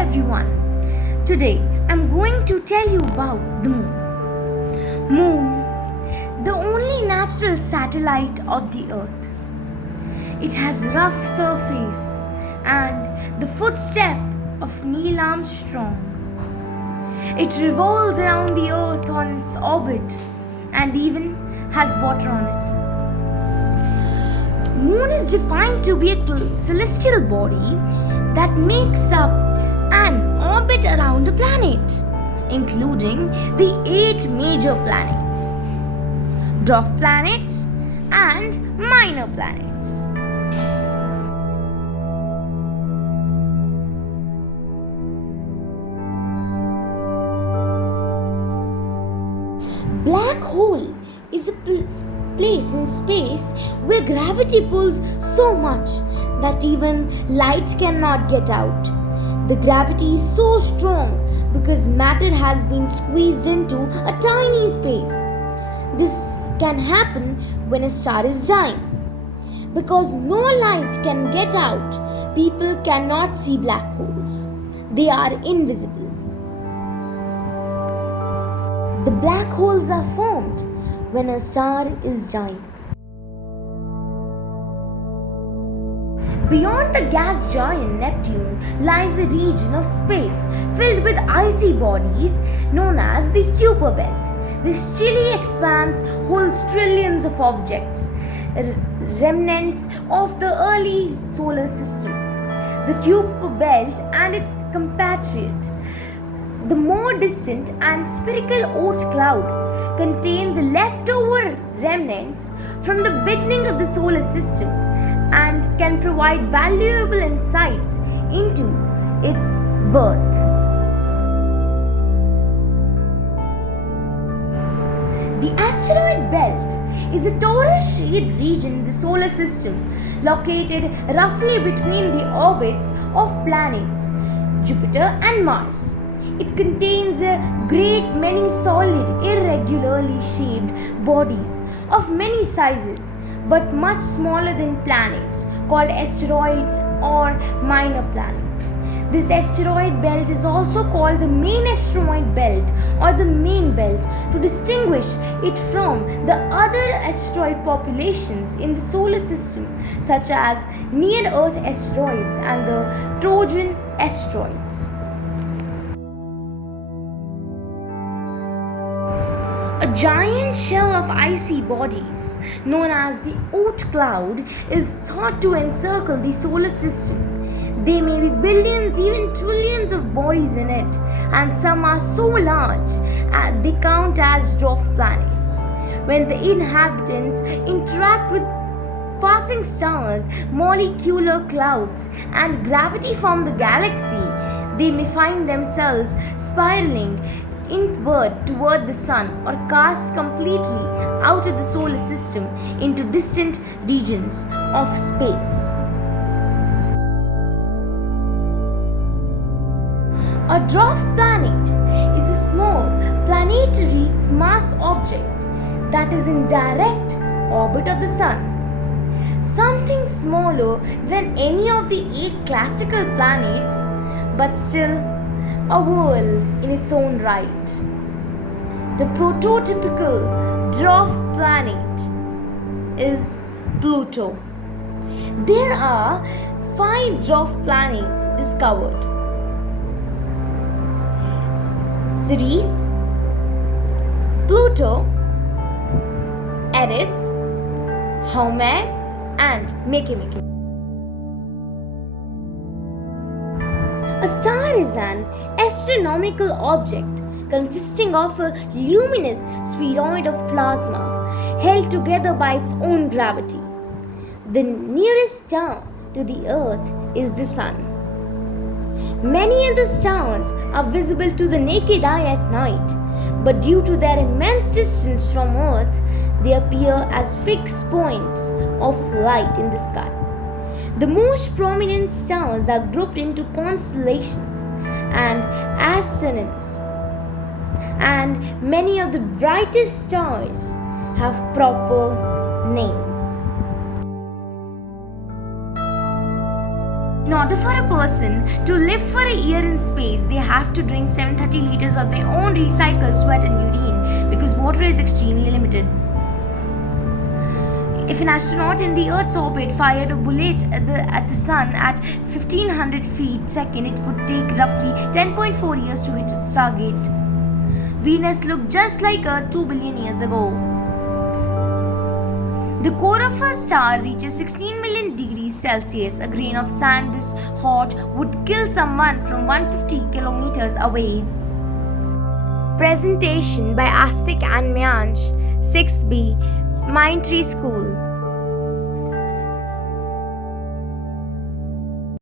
everyone. Today I'm going to tell you about the moon. Moon, the only natural satellite of the earth. It has rough surface and the footstep of Neil Armstrong. It revolves around the earth on its orbit and even has water on it. Moon is defined to be a celestial body that makes up an orbit around a planet, including the 8 major planets, dwarf planets and minor planets. Black hole is a place in space where gravity pulls so much that even light cannot get out. The gravity is so strong because matter has been squeezed into a tiny space. This can happen when a star is dying. Because no light can get out, people cannot see black holes. They are invisible. The black holes are formed when a star is dying. Beyond the gas giant Neptune lies a region of space filled with icy bodies known as the Kuiper Belt. This chilly expanse holds trillions of objects, remnants of the early solar system. The Kuiper Belt and its compatriot, the more distant and spherical Oort cloud, contain the leftover remnants from the beginning of the solar system and can provide valuable insights into its birth. The asteroid belt is a torus-shaped region in the solar system located roughly between the orbits of planets Jupiter and Mars. It contains a great many solid, irregularly shaped bodies of many sizes but much smaller than planets called asteroids or minor planets. This asteroid belt is also called the main asteroid belt or the main belt to distinguish it from the other asteroid populations in the solar system such as near-Earth asteroids and the Trojan asteroids. A giant shell of icy bodies, known as the Oort cloud, is thought to encircle the solar system. There may be billions, even trillions of bodies in it, and some are so large they count as dwarf planets. When the inhabitants interact with passing stars, molecular clouds, and gravity from the galaxy, they may find themselves spiraling inward toward the sun or cast completely out of the solar system into distant regions of space. A dwarf planet is a small planetary mass object that is in direct orbit of the sun. Something smaller than any of the 8 classical planets, but still a world in its own right. The prototypical dwarf planet is Pluto. There are 5 dwarf planets discovered: Ceres, Pluto, Eris, Haumea, and Makemake. A star is an astronomical object consisting of a luminous spheroid of plasma held together by its own gravity. The nearest star to the Earth is the Sun. Many other stars are visible to the naked eye at night, but due to their immense distance from Earth, they appear as fixed points of light in the sky. The most prominent stars are grouped into constellations and astonyms, and many of the brightest stars have proper names. Not a for a person to live for a year in space, they have to drink 730 liters of their own recycled sweat and urine because water is extremely limited. If an astronaut in the Earth's orbit fired a bullet at the sun at 1500 feet second, it would take roughly 10.4 years to hit its target. Venus looked just like Earth 2 billion years ago. The core of a star reaches 16 million degrees Celsius. A grain of sand this hot would kill someone from 150 kilometers away. Presentation by Aastik and Mayansh, 6th B, Mind Tree School.